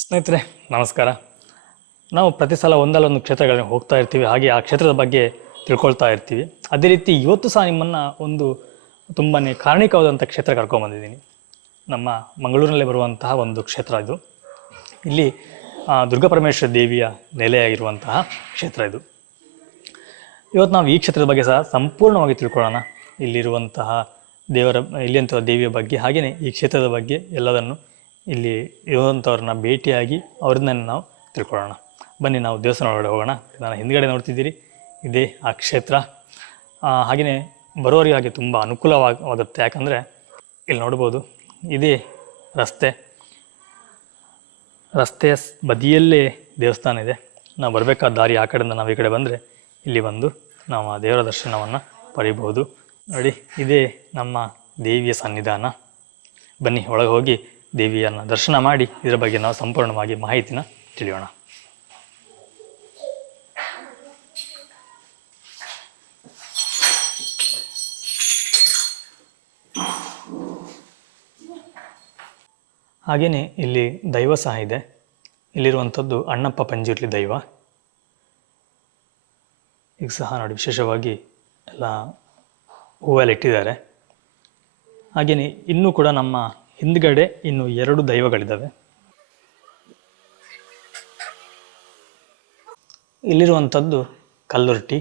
ಸ್ನೇಹಿತರೆ ನಮಸ್ಕಾರ. ನಾವು ಪ್ರತಿ ಸಲ ಒಂದಲ್ಲೊಂದು ಕ್ಷೇತ್ರಗಳಿಗೆ ಹೋಗ್ತಾ ಇರ್ತೀವಿ, ಹಾಗೆ ಆ ಕ್ಷೇತ್ರದ ಬಗ್ಗೆ ತಿಳ್ಕೊಳ್ತಾ ಇರ್ತೀವಿ. ಅದೇ ರೀತಿ ಇವತ್ತು ಸಹ ನಿಮ್ಮನ್ನು ಒಂದು ತುಂಬಾ ಕಾರಣಿಕವಾದಂಥ ಕ್ಷೇತ್ರ ಕರ್ಕೊಂಡ್ಬಂದಿದ್ದೀನಿ. ನಮ್ಮ ಮಂಗಳೂರಿನಲ್ಲೇ ಬರುವಂತಹ ಒಂದು ಕ್ಷೇತ್ರ ಇದು. ಇಲ್ಲಿ ದುರ್ಗಾಪರಮೇಶ್ವರಿ ದೇವಿಯ ನೆಲೆಯಾಗಿರುವಂತಹ ಕ್ಷೇತ್ರ ಇದು. ಇವತ್ತು ನಾವು ಈ ಕ್ಷೇತ್ರದ ಬಗ್ಗೆ ಸಹ ಸಂಪೂರ್ಣವಾಗಿ ತಿಳ್ಕೊಳ್ಳೋಣ. ಇಲ್ಲಿರುವಂತಹ ಇಲ್ಲಿಯಂತಹ ದೇವಿಯ ಬಗ್ಗೆ, ಹಾಗೆಯೇ ಈ ಕ್ಷೇತ್ರದ ಬಗ್ಗೆ ಎಲ್ಲದನ್ನು ಇಲ್ಲಿ ಇರುವಂಥವ್ರನ್ನ ಭೇಟಿಯಾಗಿ ಅವ್ರನ್ನ ನಾವು ತಿಳ್ಕೊಳ್ಳೋಣ. ಬನ್ನಿ ನಾವು ದೇವಸ್ಥಾನ ಒಳಗಡೆ ಹೋಗೋಣ. ನಾನು ಹಿಂದ್ಗಡೆ ನೋಡ್ತಿದ್ದೀರಿ, ಇದೇ ಆ ಕ್ಷೇತ್ರ. ಹಾಗೆಯೇ ಬರೋರಿಗೆ ಹಾಗೆ ತುಂಬ ಅನುಕೂಲವಾಗುತ್ತೆ. ಯಾಕಂದರೆ ಇಲ್ಲಿ ನೋಡ್ಬೋದು, ಇದೇ ರಸ್ತೆಯ ಬದಿಯಲ್ಲೇ ದೇವಸ್ಥಾನ ಇದೆ. ನಾವು ಬರಬೇಕಾದ ದಾರಿ ಆ ಕಡೆಯಿಂದ ನಾವು ಈ ಕಡೆ ಬಂದರೆ ಇಲ್ಲಿ ಬಂದು ನಾವು ಆ ದೇವರ ದರ್ಶನವನ್ನು ಪಡಿಬೋದು. ನೋಡಿ, ಇದೇ ನಮ್ಮ ದೇವಿಯ ಸನ್ನಿಧಾನ. ಬನ್ನಿ ಒಳಗೆ ಹೋಗಿ ದೇವಿಯನ್ನು ದರ್ಶನ ಮಾಡಿ ಇದರ ಬಗ್ಗೆ ನಾವು ಸಂಪೂರ್ಣವಾಗಿ ಮಾಹಿತಿನ ತಿಳಿಯೋಣ. ಹಾಗೆಯೇ ಇಲ್ಲಿ ದೈವ ಸಹ ಇದೆ. ಇಲ್ಲಿರುವಂಥದ್ದು ಅಣ್ಣಪ್ಪ ಪಂಜುರ್ಲಿ ದೈವ. ಈಗ ಸಹ ನೋಡಿ, ವಿಶೇಷವಾಗಿ ಎಲ್ಲ ಹೂವೆಲ್ಲ ಇಟ್ಟಿದ್ದಾರೆ. ಹಾಗೆಯೇ ಇನ್ನೂ ಕೂಡ ನಮ್ಮ ಹಿಂದ್ಗಡೆ ಇನ್ನು 2 ದೈವಗಳಿದ್ದಾವೆ. ಇಲ್ಲಿರುವಂಥದ್ದು ಕಲ್ಲುರ್ಟಿ.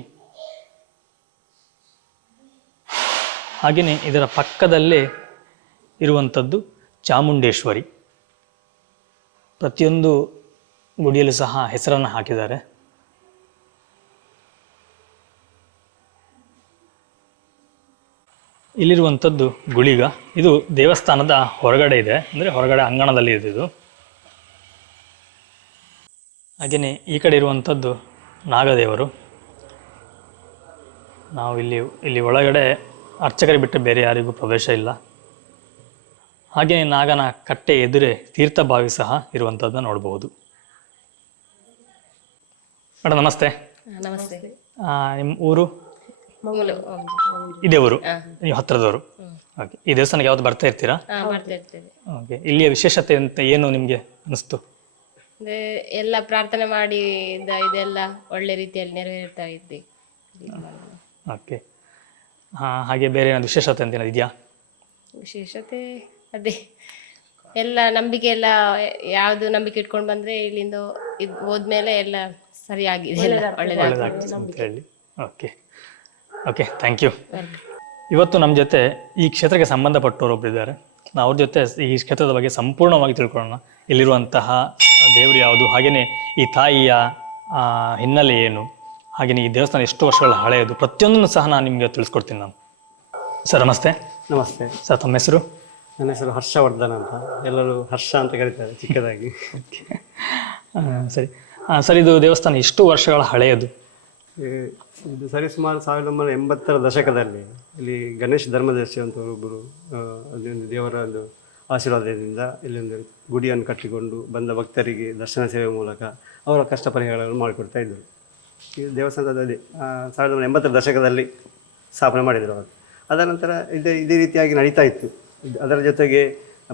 ಹಾಗೆಯೇ ಇದರ ಪಕ್ಕದಲ್ಲೇ ಇರುವಂಥದ್ದು ಚಾಮುಂಡೇಶ್ವರಿ. ಪ್ರತಿಯೊಂದು ಗುಡಿಯಲ್ಲೂ ಸಹ ಹೆಸರನ್ನು ಹಾಕಿದ್ದಾರೆ. ಇಲ್ಲಿರುವಂಥದ್ದು ಗುಳಿಗ. ಇದು ದೇವಸ್ಥಾನದ ಹೊರಗಡೆ ಇದೆ, ಅಂದರೆ ಹೊರಗಡೆ ಅಂಗಣದಲ್ಲಿ ಇದೆ ಇದು. ಹಾಗೆಯೇ ಈ ಕಡೆ ಇರುವಂಥದ್ದು ನಾಗದೇವರು. ನಾವು ಇಲ್ಲಿ ಒಳಗಡೆ ಅರ್ಚಕರಿಗೆ ಬಿಟ್ಟು ಬೇರೆ ಯಾರಿಗೂ ಪ್ರವೇಶ ಇಲ್ಲ. ಹಾಗೆಯೇ ನಾಗನ ಕಟ್ಟೆ ಎದುರೇ ತೀರ್ಥಭಾವಿ ಸಹ ಇರುವಂಥದ್ದನ್ನು ನೋಡಬಹುದು. ಮೇಡಮ್ ನಮಸ್ತೆ. ನಮಸ್ತೆ. ನಿಮ್ಮ ಊರು? ಇದೇ ಊರು, ನೀವು ಹತ್ತಿರದವರು. ಓಕೆ. ಈ ದೇವಸ್ಥಾನಕ್ಕೆ ಯಾವತ್ತು ಬರ್ತಾ ಇರ್ತೀರಾ? ಓಕೆ. ಇಲ್ಲಿಯ ವಿಶೇಷತೆ ಅಂತ ಏನು ನಿಮಗೆ ಅನಿಸ್ತು? ಎಲ್ಲ ಪ್ರಾರ್ಥನೆ ಮಾಡಿ ಇದೆಲ್ಲ ಒಳ್ಳೆ ರೀತಿಯಲ್ಲಿ ನೆರವೇರ್ತಾ ಇದ್ದೆ. ಓಕೆ. ಹಾಗೆ ಬೇರೆ ಏನಾದ್ರು ವಿಶೇಷತೆ ಅಂತ ಏನಾದ್ರು ಇದೆಯಾ? ವಿಶೇಷತೆ ಅದೇ ಎಲ್ಲ ನಂಬಿಕೆ ಎಲ್ಲ ಯಾವುದು ನಂಬಿಕೆ ಇಟ್ಕೊಂಡು ಬಂದ್ರೆ ಇಲ್ಲಿಂದ ಹೋದ್ಮೇಲೆ ಎಲ್ಲ ಸರಿಯಾಗಿದೆ, ಒಳ್ಳೆದಾಗ್ತದೆ ಅಂತ ಹೇಳಿ. Okay okay, thank you. ಇವತ್ತು ನಮ್ಮ ಜೊತೆ ಈ ಕ್ಷೇತ್ರಕ್ಕೆ ಸಂಬಂಧಪಟ್ಟವರು ಒಬ್ಬರಿದ್ದಾರೆ. ನಾವು ಅವ್ರ ಜೊತೆ ಈ ಕ್ಷೇತ್ರದ ಬಗ್ಗೆ ಸಂಪೂರ್ಣವಾಗಿ ತಿಳ್ಕೊಳ್ಳೋಣ. ಇಲ್ಲಿರುವಂತಹ ದೇವರು ಯಾವುದು, ಹಾಗೆಯೇ ಈ ತಾಯಿಯ ಹಿನ್ನೆಲೆ ಏನು, ಹಾಗೆಯೇ ಈ ದೇವಸ್ಥಾನ ಎಷ್ಟು ವರ್ಷಗಳ ಹಳೆಯದು, ಪ್ರತಿಯೊಂದನ್ನು ಸಹ ನಾನು ನಿಮಗೆ ತಿಳಿಸ್ಕೊಡ್ತೀನಿ. ನಾನು ಸರ್ ನಮಸ್ತೆ. ನಮಸ್ತೆ ಸರ್, ತಮ್ಮ ಹೆಸರು? ನನ್ನ ಹೆಸರು ಹರ್ಷವರ್ಧನ್ ಅಂತ, ಎಲ್ಲರೂ ಹರ್ಷ ಅಂತ ಕರೀತಾರೆ ಚಿಕ್ಕದಾಗಿ. ಸರಿ ಸರ್, ಇದು ದೇವಸ್ಥಾನ ಎಷ್ಟು ವರ್ಷಗಳ ಹಳೆಯದು? ಇದು ಸರಿಸುಮಾರು 1980ರ ದಶಕದಲ್ಲಿ ಇಲ್ಲಿ ಗಣೇಶ್ ಧರ್ಮದರ್ಶಿ ಅಂತ ಒಬ್ಬರು ಅದೊಂದು ದೇವರ ಒಂದು ಆಶೀರ್ವಾದದಿಂದ ಇಲ್ಲೊಂದು ಗುಡಿಯನ್ನು ಕಟ್ಟಿಕೊಂಡು ಬಂದ ಭಕ್ತರಿಗೆ ದರ್ಶನ ಸೇವೆ ಮೂಲಕ ಅವರ ಕಷ್ಟ ಪರಿಹಾರಗಳನ್ನು ಮಾಡಿಕೊಡ್ತಾ ಇದ್ದರು. ಈ ದೇವಸ್ಥಾನದ ಅದೇ 1980ರ ದಶಕದಲ್ಲಿ ಸ್ಥಾಪನೆ ಮಾಡಿದರು ಅವರು. ಅದರ ನಂತರ ಇದೇ ರೀತಿಯಾಗಿ ನಡೀತಾ ಇತ್ತು. ಅದರ ಜೊತೆಗೆ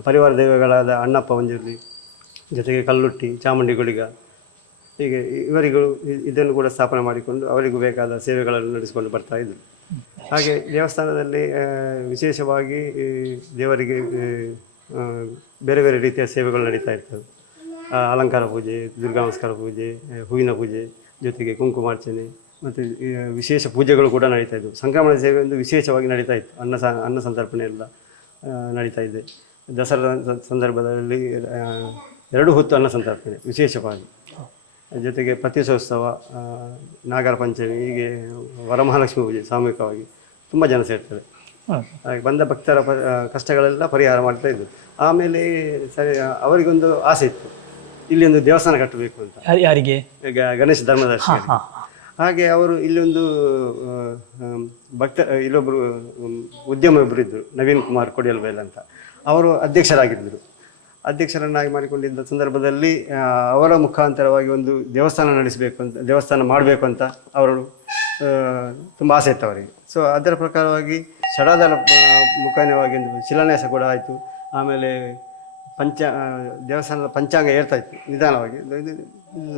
ಪರಿವಾರ ದೈವಗಳಾದ ಅಣ್ಣಪ್ಪ ಪಂಜುರ್ಲಿ, ಜೊತೆಗೆ ಕಲ್ಲುಟ್ಟಿ, ಚಾಮುಂಡಿ ಗುಳಿಗ, ಹೀಗೆ ಇವರಿಗೂ ಇದನ್ನು ಕೂಡ ಸ್ಥಾಪನೆ ಮಾಡಿಕೊಂಡು ಅವರಿಗೂ ಬೇಕಾದ ಸೇವೆಗಳನ್ನು ನಡೆಸಿಕೊಂಡು ಬರ್ತಾ ಇದ್ದರು. ಹಾಗೆ ದೇವಸ್ಥಾನದಲ್ಲಿ ವಿಶೇಷವಾಗಿ ದೇವರಿಗೆ ಬೇರೆ ಬೇರೆ ರೀತಿಯ ಸೇವೆಗಳು ನಡೀತಾ ಇರ್ತವೆ. ಅಲಂಕಾರ ಪೂಜೆ, ದುರ್ಗಾ ನಮಸ್ಕಾರ ಪೂಜೆ, ಹೂವಿನ ಪೂಜೆ, ಜೊತೆಗೆ ಕುಂಕುಮಾರ್ಚನೆ ಮತ್ತು ವಿಶೇಷ ಪೂಜೆಗಳು ಕೂಡ ನಡೀತಾ ಇದ್ದವು. ಸಂಕ್ರಮಣ ಸೇವೆ ಒಂದು ವಿಶೇಷವಾಗಿ ನಡೀತಾ ಇತ್ತು. ಅನ್ನ ಸಂತರ್ಪಣೆ ಎಲ್ಲ ನಡೀತಾ ಇದೆ. ದಸರಾ ಸಂದರ್ಭದಲ್ಲಿ 2 ಹೊತ್ತು ಅನ್ನ ಸಂತರ್ಪಣೆ ವಿಶೇಷವಾಗಿ, ಜೊತೆಗೆ ಪ್ರತಿಶೋತ್ಸವ, ನಾಗರ ಪಂಚಮಿ, ಹೀಗೆ ವರಮಹಾಲಕ್ಷ್ಮಿ ಪೂಜೆ ಸಾಮೂಹಿಕವಾಗಿ ತುಂಬ ಜನ ಸೇರ್ತಾರೆ. ಹಾಗೆ ಬಂದ ಭಕ್ತರ ಕಷ್ಟಗಳೆಲ್ಲ ಪರಿಹಾರ ಮಾಡ್ತಾ ಇದ್ದರು. ಆಮೇಲೆ ಸರಿ, ಅವರಿಗೊಂದು ಆಸೆ ಇತ್ತು, ಇಲ್ಲಿ ಒಂದು ದೇವಸ್ಥಾನ ಕಟ್ಟಬೇಕು ಅಂತ. ಯಾರಿಗೆ? ಗಣೇಶ ಧರ್ಮದರ್ಶಿ. ಹಾಗೆ ಅವರು ಇಲ್ಲೊಂದು ಇಲ್ಲೊಬ್ಬರು ಉದ್ಯಮ ಒಬ್ಬರು ಇದ್ದರು, ನವೀನ್ ಕುಮಾರ್ ಕೊಡಿಯಲ್ಬೈಲ್ ಅಂತ. ಅವರು ಅಧ್ಯಕ್ಷರನ್ನಾಗಿ ಮಾಡಿಕೊಂಡಿದ್ದ ಸಂದರ್ಭದಲ್ಲಿ ಅವರ ಮುಖಾಂತರವಾಗಿ ಒಂದು ದೇವಸ್ಥಾನ ಮಾಡಬೇಕು ಅಂತ ಅವರು ತುಂಬ ಆಸೆ ಇತ್ತು ಅವರಿಗೆ. ಸೊ ಅದರ ಪ್ರಕಾರವಾಗಿ ಷಡಾಧಾರ ಮುಖಾಂತರವಾಗಿ ಒಂದು ಶಿಲಾನ್ಯಾಸ ಕೂಡ ಆಯಿತು. ಆಮೇಲೆ ದೇವಸ್ಥಾನದ ಪಂಚಾಂಗ ಹೇಳ್ತಾ ಇತ್ತು ನಿಧಾನವಾಗಿ.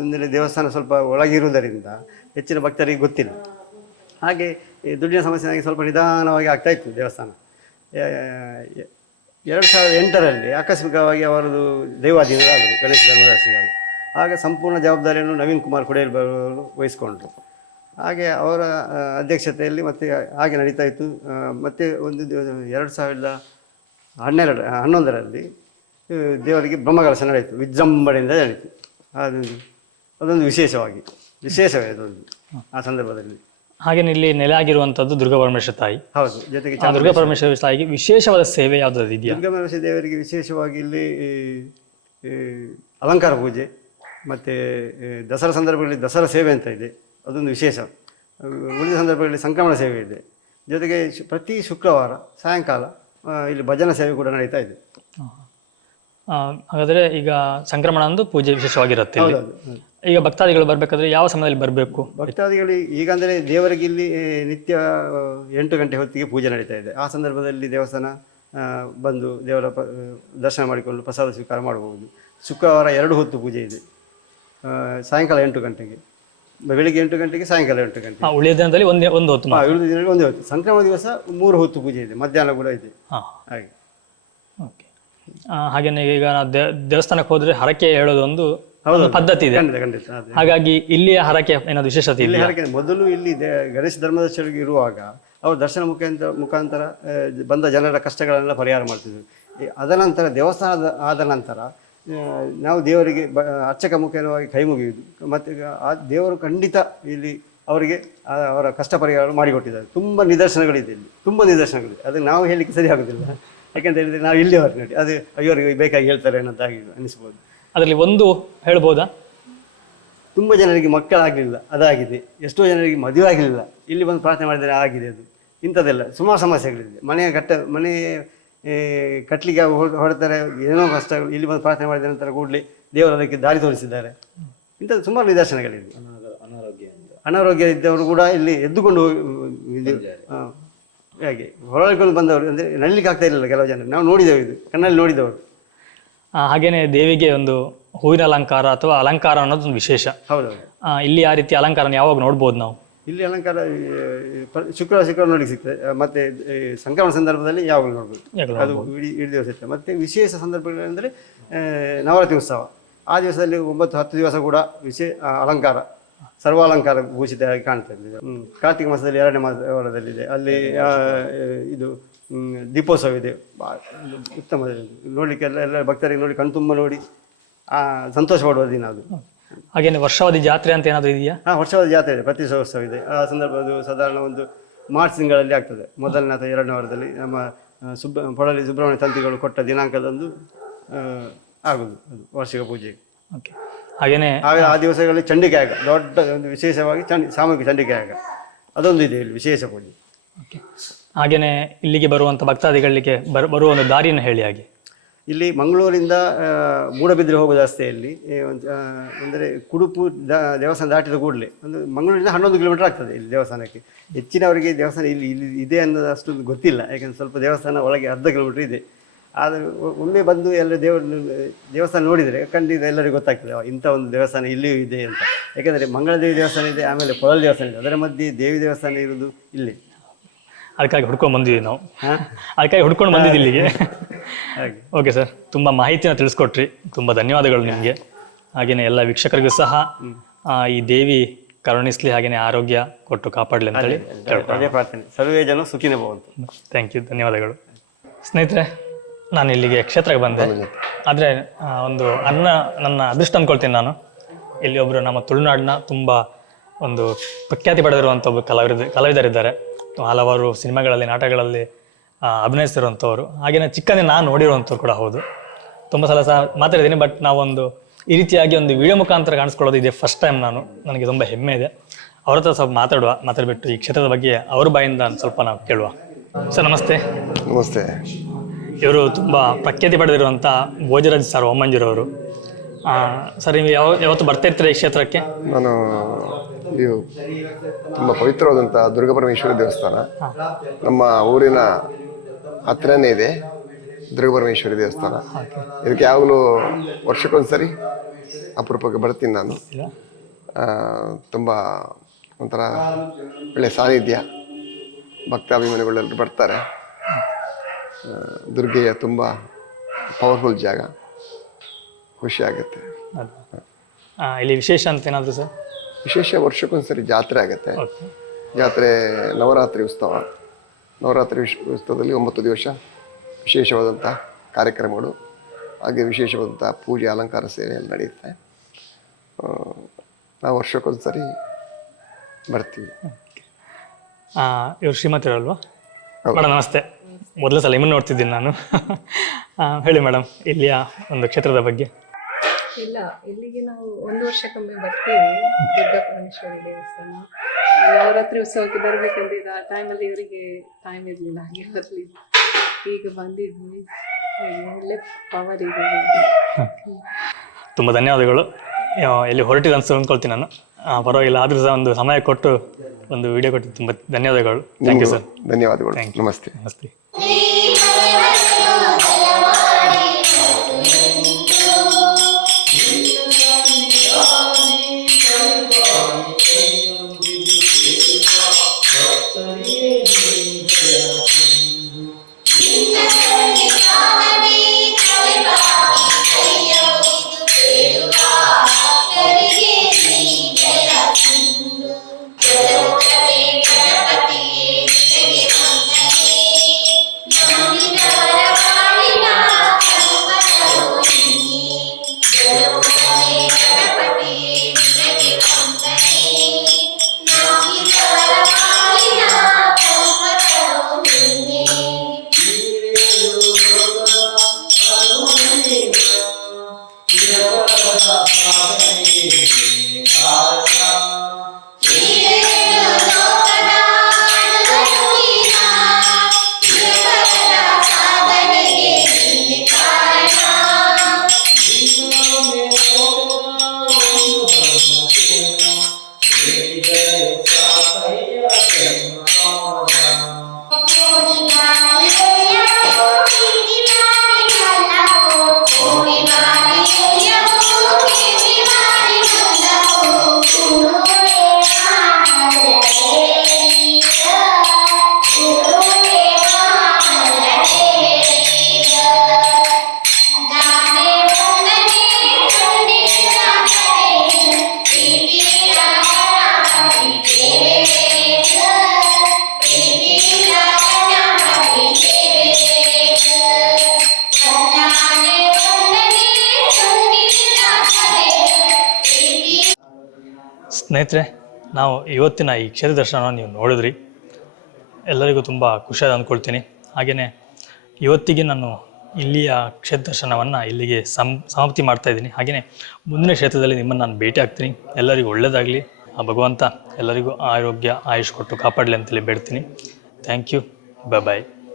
ಅಂದರೆ ದೇವಸ್ಥಾನ ಸ್ವಲ್ಪ ಒಳಗಿರುವುದರಿಂದ ಹೆಚ್ಚಿನ ಭಕ್ತರಿಗೆ ಗೊತ್ತಿಲ್ಲ. ಹಾಗೆ ಈ ದುಡ್ಡಿನ ಸಮಸ್ಯೆಯಾಗಿ ಸ್ವಲ್ಪ ನಿಧಾನವಾಗಿ ಆಗ್ತಾ ಇತ್ತು ದೇವಸ್ಥಾನ. 2008ರಲ್ಲಿ ಆಕಸ್ಮಿಕವಾಗಿ ಅವರದು ದೈವಾಧೀನರಾದರು ಗಣೇಶ ಧರ್ಮದರ್ಶಿಗಳು. ಆಗ ಸಂಪೂರ್ಣ ಜವಾಬ್ದಾರಿಯನ್ನು ನವೀನ್ ಕುಮಾರ್ ಕುಡೇಲ್ ಬವರು ವಹಿಸಿಕೊಂಡ್ರು. ಹಾಗೆ ಅವರ ಅಧ್ಯಕ್ಷತೆಯಲ್ಲಿ ಮತ್ತೆ ಹಾಗೆ ನಡೀತಾ ಇತ್ತು. ಮತ್ತು ಒಂದು 2011ರಲ್ಲಿ ದೇವರಿಗೆ ಬ್ರಹ್ಮಕಲಶ ನಡೆಯಿತು, ವಿಜೃಂಭಣೆಯಿಂದ ನಡೀತು. ಅದೊಂದು ವಿಶೇಷವೇ ಅದೊಂದು ಆ ಸಂದರ್ಭದಲ್ಲಿ. ಹಾಗೇನೆ ಇಲ್ಲಿ ನೆಲೆ ಆಗಿರುವಂಥದ್ದು ದುರ್ಗಾ ಪರಮೇಶ್ವರ ತಾಯಿ. ಹೌದು, ಜೊತೆಗೆ ಆ ದುರ್ಗಾ ಪರಮೇಶ್ವರ ತಾಯಿಗೆ ವಿಶೇಷವಾದ ಸೇವೆ ಯಾವುದಾದ್ರು ಇದೆಯಾ? ದುರ್ಗಾ ಪರಮೇಶ್ವರ ದೇವರಿಗೆ ವಿಶೇಷವಾಗಿ ಇಲ್ಲಿ ಅಲಂಕಾರ ಪೂಜೆ ಮತ್ತು ದಸರಾ ಸಂದರ್ಭಗಳಲ್ಲಿ ದಸರಾ ಸೇವೆ ಅಂತ ಇದೆ, ಅದೊಂದು ವಿಶೇಷ. ಉಳಿದ ಸಂದರ್ಭಗಳಲ್ಲಿ ಸಂಕ್ರಮಣ ಸೇವೆ ಇದೆ. ಜೊತೆಗೆ ಪ್ರತಿ ಶುಕ್ರವಾರ ಸಾಯಂಕಾಲ ಇಲ್ಲಿ ಭಜನಾ ಸೇವೆ ಕೂಡ ನಡೀತಾ ಇದೆ. ಹಾಗಾದರೆ ಈಗ ಸಂಕ್ರಮಣ ಅಂದು ಪೂಜೆ ವಿಶೇಷವಾಗಿರುತ್ತೆ ಇಲ್ಲಿ. ಈಗ ಭಕ್ತಾದಿಗಳು ಬರಬೇಕಾದ್ರೆ ಯಾವ ಸಮಯದಲ್ಲಿ ಬರಬೇಕು? ಭಕ್ತಾದಿಗಳು ಈಗ ಅಂದರೆ ದೇವರಿಗೆ ಇಲ್ಲಿ ನಿತ್ಯ 8 ಗಂಟೆ ಹೊತ್ತಿಗೆ ಪೂಜೆ ನಡೀತಾ ಇದೆ. ಆ ಸಂದರ್ಭದಲ್ಲಿ ದೇವಸ್ಥಾನ ಬಂದು ದೇವರ ದರ್ಶನ ಮಾಡಿಕೊಂಡು ಪ್ರಸಾದ ಸ್ವೀಕಾರ ಮಾಡಬಹುದು. ಶುಕ್ರವಾರ 2 ಹೊತ್ತು ಪೂಜೆ ಇದೆ, ಸಾಯಂಕಾಲ 8 ಗಂಟೆಗೆ, ಬೆಳಿಗ್ಗೆ 8 ಗಂಟೆಗೆ, ಸಾಯಂಕಾಲ 8 ಗಂಟೆ. ಉಳಿದ ದಿನದಲ್ಲಿ ಒಂದು ಹೊತ್ತು, ಉಳಿದ ದಿನದಲ್ಲಿ 1 ಹೊತ್ತು. ಸಂಕ್ರಮಣ ದಿವಸ 3 ಹೊತ್ತು ಪೂಜೆ ಇದೆ, ಮಧ್ಯಾಹ್ನ ಕೂಡ ಇದೆ. ಹಾಗೆ ಓಕೆ. ಹಾಗೇನೆ ಈಗ ನಾವು ದೇವಸ್ಥಾನಕ್ಕೆ ಹೋದ್ರೆ ಹರಕೆ ಹೇಳೋದು ಒಂದು ಪದ್ಧತಿ ಇದೆ. ಖಂಡಿತ. ಹಾಗಾಗಿ ಇಲ್ಲಿಯ ಹರಕೆ ಏನಾದ್ರು ವಿಶೇಷತೆ ಇಲ್ಲಿ ಹರಕೆ ಮೊದಲು ಇಲ್ಲಿ ಗಣೇಶ ಧರ್ಮದರ್ಶಿಗಳಿಗೆ ಇರುವಾಗ ಅವರು ದರ್ಶನ ಮುಖಾಂತರ ಬಂದ ಜನರ ಕಷ್ಟಗಳನ್ನೆಲ್ಲ ಪರಿಹಾರ ಮಾಡ್ತಿದ್ರು. ಅದನಂತರ ದೇವಸ್ಥಾನದ ಆದ ನಂತರ ನಾವು ದೇವರಿಗೆ ಅರ್ಚಕ ಮುಖೇನವಾಗಿ ಕೈ ಮುಗಿಯುವುದು. ಮತ್ತು ಆ ದೇವರು ಖಂಡಿತ ಇಲ್ಲಿ ಅವರಿಗೆ ಅವರ ಕಷ್ಟ ಪರಿಹಾರ ಮಾಡಿಕೊಟ್ಟಿದ್ದಾರೆ. ತುಂಬ ನಿದರ್ಶನಗಳಿದೆ ಇಲ್ಲಿ, ತುಂಬ ನಿದರ್ಶನಗಳಿದೆ. ಅದನ್ನು ನಾವು ಹೇಳಲಿಕ್ಕೆ ಸರಿ ಆಗೋದಿಲ್ಲ, ಯಾಕೆಂತ ಹೇಳಿದರೆ ನಾವು ಇಲ್ಲಿ ಹೊರಗೆ ನೋಡಿ ಅದು ಇವರಿಗೆ ಬೇಕಾಗಿ ಹೇಳ್ತಾರೆ ಅನ್ನೋದಾಗಿ ಅನಿಸ್ಬೋದು. ಅದರಲ್ಲಿ ಒಂದು ಹೇಳ್ಬೋದಾ? ತುಂಬ ಜನರಿಗೆ ಮಕ್ಕಳಾಗಲಿಲ್ಲ, ಅದಾಗಿದೆ. ಎಷ್ಟೋ ಜನರಿಗೆ ಮದುವೆ ಆಗಲಿಲ್ಲ, ಇಲ್ಲಿ ಬಂದು ಪ್ರಾರ್ಥನೆ ಮಾಡಿದರೆ ಆಗಿದೆ. ಅದು ಇಂಥದ್ದೆಲ್ಲ ಸುಮಾರು ಸಮಸ್ಯೆಗಳಿದೆ. ಮನೆ ಕಟ್ಟಲಿಕ್ಕೆ ಹೊರಡ್ತಾರೆ, ಏನೋ ಕಷ್ಟಗಳು. ಇಲ್ಲಿ ಬಂದು ಪ್ರಾರ್ಥನೆ ಮಾಡಿದ ನಂತರ ಕೂಡಲೇ ದೇವರು ಅದಕ್ಕೆ ದಾರಿ ತೋರಿಸಿದ್ದಾರೆ. ಇಂಥದ್ದು ಸುಮಾರು ನಿದರ್ಶನಗಳಿದೆ. ಅನಾರೋಗ್ಯ ಇದ್ದವರು ಕೂಡ ಇಲ್ಲಿ ಎದ್ದುಕೊಂಡು ಹಾಗೆ ಹೊರಳಿಕೊಂಡು ಬಂದವರು, ಅಂದರೆ ನಡಲಿಕ್ಕೆ ಆಗ್ತಾ ಇರಲಿಲ್ಲ ಕೆಲವು ಜನ, ನಾವು ನೋಡಿದೆವು, ಇದು ಕಣ್ಣಲ್ಲಿ ನೋಡಿದವರು. ಹಾಗೇನೆ ದೇವಿಗೆ ಒಂದು ಹೂವಿನ ಅಲಂಕಾರ ಅಥವಾ ಅಲಂಕಾರ ಅನ್ನೋದೊಂದು ವಿಶೇಷ. ಹೌದೌದು. ಇಲ್ಲಿ ಆ ರೀತಿ ಅಲಂಕಾರ ಯಾವಾಗ ನೋಡ್ಬೋದು ನಾವು? ಇಲ್ಲಿ ಅಲಂಕಾರ ಶುಕ್ರವಾರ ನೋಡ್ಲಿಕ್ಕೆ ಸಿಗ್ತದೆ. ಮತ್ತೆ ಸಂಕ್ರಮಣ ಸಂದರ್ಭದಲ್ಲಿ ಯಾವಾಗಲೂ ನೋಡ್ಬೋದು, ಅದು ಇಡೀ ದಿವಸ ಇರ್ತದೆ. ಮತ್ತೆ ವಿಶೇಷ ಸಂದರ್ಭಗಳೆಂದರೆ ನವರಾತ್ರಿ ಉತ್ಸವ, ಆ ದಿವಸದಲ್ಲಿ 9-10 ದಿವಸ ಕೂಡ ಅಲಂಕಾರ, ಸರ್ವಾಲಂಕಾರ ಭೂಷಿತವಾಗಿ ಕಾಣ್ತಾ ಇದೆ. ಕಾರ್ತಿಕ ಮಾಸದಲ್ಲಿ 2ನೇ ವಾರದಲ್ಲಿದೆ, ಅಲ್ಲಿ ಇದು ದೀಪೋತ್ಸವ ಇದೆ. ಉತ್ತಮ ನೋಡಲಿಕ್ಕೆ ಎಲ್ಲ ಭಕ್ತರಿಗೆ ನೋಡಿ ಕಣ್ತುಂಬ ನೋಡಿ ಸಂತೋಷ ಪಡುವ ದಿನ ಅದು. ಹಾಗೇನೆ ವರ್ಷಾವಧಿ ಜಾತ್ರೆ ಅಂತ ಏನಾದರೂ ಇದೆಯಾ? ವರ್ಷಾವಧಿ ಜಾತ್ರೆ ಇದೆ, ಪ್ರತಿಶೋತ್ಸವ ಇದೆ. ಆ ಸಂದರ್ಭದ್ದು ಸಾಧಾರಣ ಒಂದು ಮಾರ್ಚ್ ತಿಂಗಳಲ್ಲಿ ಆಗ್ತದೆ, 1ನೇ ಅಥವಾ 2ನೇ ವಾರದಲ್ಲಿ. ನಮ್ಮ ಪೊಳಲಿ ಸುಬ್ರಹ್ಮಣ್ಯ ತಂತ್ರಿಗಳು ಕೊಟ್ಟ ದಿನಾಂಕದಂದು ಆಗುದು ಅದು ವಾರ್ಷಿಕ ಪೂಜೆ. ಓಕೆ. ಹಾಗೇನೆ ಆ ದಿವಸಗಳಲ್ಲಿ ಚಂಡಿಕಾಯಾಗ, ದೊಡ್ಡ ಒಂದು ವಿಶೇಷವಾಗಿ ಸಾಮೂಹಿಕ ಚಂಡಿಕಾಯಾಗ ಅದೊಂದು ಇದೆ ಇಲ್ಲಿ ವಿಶೇಷ ಪೂಜೆ. ಓಕೆ. ಹಾಗೇನೆ ಇಲ್ಲಿಗೆ ಬರುವಂಥ ಭಕ್ತಾದಿಗಳಿಗೆ ಬರುವ ಒಂದು ದಾರಿಯನ್ನು ಹೇಳಿ. ಹಾಗೆ ಇಲ್ಲಿ ಮಂಗಳೂರಿಂದ ಮೂಡಬಿದ್ರೆ ಹೋಗುವ ರಸ್ತೆಯಲ್ಲಿ ಅಂದರೆ ಕುಡುಪು ದೇವಸ್ಥಾನ ದಾಟಿದ ಕೂಡಲೇ ಒಂದು ಮಂಗಳೂರಿಂದ 11 ಕಿಲೋಮೀಟರ್ ಆಗ್ತದೆ ಇಲ್ಲಿ ದೇವಸ್ಥಾನಕ್ಕೆ. ಹೆಚ್ಚಿನವರಿಗೆ ದೇವಸ್ಥಾನ ಇಲ್ಲಿ ಇದೆ ಅನ್ನೋದು ಅಷ್ಟೊಂದು ಗೊತ್ತಿಲ್ಲ, ಯಾಕೆಂದರೆ ಸ್ವಲ್ಪ ದೇವಸ್ಥಾನ ಒಳಗೆ 1/2 ಕಿಲೋಮೀಟರ್ ಇದೆ. ಆದರೆ ಒಮ್ಮೆ ಬಂದು ಎಲ್ಲ ದೇವಸ್ಥಾನ ನೋಡಿದರೆ ಖಂಡಿತ ಎಲ್ಲರಿಗೂ ಗೊತ್ತಾಗ್ತದೆ ಇಂಥ ಒಂದು ದೇವಸ್ಥಾನ ಇಲ್ಲಿಯೂ ಇದೆ ಅಂತ. ಯಾಕೆಂದರೆ ಮಂಗಳದೇವಿ ದೇವಸ್ಥಾನ ಇದೆ, ಆಮೇಲೆ ಪೊಳಲ್ ದೇವಸ್ಥಾನ ಇದೆ, ಅದರ ಮಧ್ಯೆ ದೇವಿ ದೇವಸ್ಥಾನ ಇರೋದು ಇಲ್ಲಿ. ಅದಕ್ಕಾಗಿ ಹುಡ್ಕೊಂಡು ಬಂದಿದ್ದೀವಿ ನಾವು, ಅದಕ್ಕಾಗಿ ಹುಡ್ಕೊಂಡು ಬಂದಿದ್ದೀವಿ ಇಲ್ಲಿಗೆ. ಹಾಗೆ. ಓಕೆ ಸರ್, ತುಂಬ ಮಾಹಿತಿನ ತಿಳಿಸ್ಕೊಟ್ರಿ, ತುಂಬ ಧನ್ಯವಾದಗಳು ನಿಮಗೆ. ಹಾಗೆಯೇ ಎಲ್ಲ ವೀಕ್ಷಕರಿಗೂ ಸಹ ಈ ದೇವಿ ಕರುಣಿಸ್ಲಿ, ಹಾಗೆಯೇ ಆರೋಗ್ಯ ಕೊಟ್ಟು ಕಾಪಾಡಲಿ ಅಂತೇಳಿ ಅದೇ ಪ್ರಾರ್ಥನೆ. ಸರ್ವೇ ಜನ ಸುಖಿನೇ ಭವಂತು. ಥ್ಯಾಂಕ್ ಯು, ಧನ್ಯವಾದಗಳು. ಸ್ನೇಹಿತರೆ, ನಾನು ಇಲ್ಲಿಗೆ ಕ್ಷೇತ್ರಕ್ಕೆ ಬಂದೆ, ಆದರೆ ಒಂದು ನನ್ನ ಅದೃಷ್ಟ ಅಂದ್ಕೊಳ್ತೀನಿ ನಾನು. ಇಲ್ಲಿ ಒಬ್ಬರು ನಮ್ಮ ತುಳುನಾಡಿನ ತುಂಬ ಒಂದು ಪ್ರಖ್ಯಾತಿ ಪಡೆದಿರುವಂಥ ಒಬ್ಬ ಕಲಾವಿದರಿದ್ದಾರೆ. ಹಲವಾರು ಸಿನಿಮಾಗಳಲ್ಲಿ, ನಾಟಕಗಳಲ್ಲಿ ಅಭಿನಯಿಸಿರುವಂಥವ್ರು. ಹಾಗೆಯೇ ಚಿಕ್ಕಂದಿನ ನಾನು ನೋಡಿರುವಂಥವ್ರು ಕೂಡ ಹೌದು. ತುಂಬ ಸಲ ಸಹ ಮಾತಾಡಿದ್ದೀನಿ, ಬಟ್ ನಾವೊಂದು ಈ ರೀತಿಯಾಗಿ ಒಂದು ವಿಡಿಯೋ ಮುಖಾಂತರ ಕಾಣಿಸ್ಕೊಳ್ಳೋದು ಇದೆ ಫಸ್ಟ್ ಟೈಮ್. ನನಗೆ ತುಂಬ ಹೆಮ್ಮೆ ಇದೆ. ಅವ್ರ ಹತ್ರ ಸ್ವಲ್ಪ ಮಾತಾಡ್ಬಿಟ್ಟು ಈ ಕ್ಷೇತ್ರದ ಬಗ್ಗೆ ಅವ್ರ ಬಾಯಿಂದ ಸ್ವಲ್ಪ ನಾವು ಕೇಳುವ. ಸರ್ ನಮಸ್ತೆ. ನಮಸ್ತೆ. ಇವರು ತುಂಬ ಪ್ರಖ್ಯಾತಿ ಪಡೆದಿರುವಂಥ ಭೋಜರಾಜ್ ಸರ್ ಓಮಂಜೂರವರು. ಸರ್, ನೀವು ಯಾವತ್ತು ಬರ್ತಾ ಇರ್ತೀರಾ ಈ ಕ್ಷೇತ್ರಕ್ಕೆ? ನಾನು ಇದು ತುಂಬ ಪವಿತ್ರವಾದಂಥ ದುರ್ಗಾಪರಮೇಶ್ವರಿ ದೇವಸ್ಥಾನ ನಮ್ಮ ಊರಿನ ಹತ್ತಿರನೇ ಇದೆ. ದುರ್ಗಪರಮೇಶ್ವರಿ ದೇವಸ್ಥಾನ. ಇದಕ್ಕೆ ಯಾವಾಗಲೂ ವರ್ಷಕ್ಕೊಂದ್ಸರಿ ಅಪರೂಪಕ್ಕೆ ಬರ್ತೀನಿ ನಾನು. ತುಂಬ ಒಂಥರ ಒಳ್ಳೆಯ ಸಾನ್ನಿಧ್ಯ, ಭಕ್ತಾಭಿಮಾನಿಗಳೆಲ್ಲರೂ ಬರ್ತಾರೆ. ದುರ್ಗೆಯ ತುಂಬ ಪವರ್ಫುಲ್ ಜಾಗ, ಖುಷಿ ಆಗುತ್ತೆ. ಇಲ್ಲಿ ವಿಶೇಷ ಅಂತ ಏನಾದರೂ ಸರ್? ವಿಶೇಷ ವರ್ಷಕ್ಕೊಂದ್ಸರಿ ಜಾತ್ರೆ ಆಗುತ್ತೆ. ಓಕೆ. ಜಾತ್ರೆ ನವರಾತ್ರಿ ಉತ್ಸವ. ನವರಾತ್ರಿ ಉತ್ಸವದಲ್ಲಿ 9 ದಿವಸ ವಿಶೇಷವಾದಂಥ ಕಾರ್ಯಕ್ರಮಗಳು, ಹಾಗೆ ವಿಶೇಷವಾದಂಥ ಪೂಜೆ, ಅಲಂಕಾರ ಸೇವೆ ಎಲ್ಲ ನಡೆಯುತ್ತೆ. ನಾವು ವರ್ಷಕ್ಕೊಂದ್ಸರಿ ಬರ್ತೀವಿ. ಇವರು ಶ್ರೀಮತಿರಲ್ವಾ? ಮೇಡಮ್ ನಮಸ್ತೆ. ಮೊದಲ ಸಲ ನಿಮ್ಮನ್ನು ನೋಡ್ತಿದ್ದೀನಿ ನಾನು. ಹೇಳಿ ಮೇಡಮ್, ಇಲ್ಲಿಯ ಒಂದು ಕ್ಷೇತ್ರದ ಬಗ್ಗೆ. ಇಲ್ಲ, ಇಲ್ಲಿಗೆ ನಾವು 1 ವರ್ಷಕ್ಕೊಮ್ಮೆ ಬರ್ತೀವಿ. ದುರ್ಗಾಪರಮೇಶ್ವರಿ ದೇವಸ್ಥಾನ ನವರಾತ್ರಿ ಉತ್ಸವಕ್ಕೆ ಬರಬೇಕಂದಿದ್ದ ಟೈಮಲ್ಲಿ ಇವರಿಗೆ ಟೈಮ್ ಇರಲಿಲ್ಲ, ಹಾಗೆ ಬರಲಿಲ್ಲ. ಈಗ ಬಂದಿದ್ವಿ, ಒಳ್ಳೆ ಪವರ್ ಇದೆ. ತುಂಬ ಧನ್ಯವಾದಗಳು. ಎಲ್ಲಿ ಹೊರಟಿದೆ ಅಂತ ಅಂದ್ಕೊಳ್ತೀನಿ ನಾನು. ಪರವಾಗಿಲ್ಲ, ಆದರೂ ಸಹ ಒಂದು ಸಮಯ ಕೊಟ್ಟು ಒಂದು ವಿಡಿಯೋ ಕೊಟ್ಟು ತುಂಬ ಧನ್ಯವಾದಗಳು. Thank you sir. ಧನ್ಯವಾದಗಳು. ನಮಸ್ತೆ. ನಮಸ್ತೆ. ಸ್ನೇಹಿತರೆ, ನಾವು ಇವತ್ತಿನ ಈ ಕ್ಷೇತ್ರ ದರ್ಶನವನ್ನು ನೀವು ನೋಡಿದ್ರಿ. ಎಲ್ಲರಿಗೂ ತುಂಬ ಖುಷಿಯಾದ ಅಂದ್ಕೊಳ್ತೀನಿ. ಹಾಗೆಯೇ ಇವತ್ತಿಗೆ ನಾನು ಇಲ್ಲಿಯ ಕ್ಷೇತ್ರ ದರ್ಶನವನ್ನು ಇಲ್ಲಿಗೆ ಸಮಾಪ್ತಿ ಮಾಡ್ತಾಯಿದ್ದೀನಿ. ಹಾಗೆಯೇ ಮುಂದಿನ ಕ್ಷೇತ್ರದಲ್ಲಿ ನಿಮ್ಮನ್ನು ನಾನು ಭೇಟಿ ಆಗ್ತೀನಿ. ಎಲ್ಲರಿಗೂ ಒಳ್ಳೆಯದಾಗಲಿ. ಆ ಭಗವಂತ ಎಲ್ಲರಿಗೂ ಆರೋಗ್ಯ ಆಯುಷ್ ಕೊಟ್ಟು ಕಾಪಾಡಲಿ ಅಂತೇಳಿ ಬೇಡ್ತೀನಿ. Thank you. ಬಾಯ್.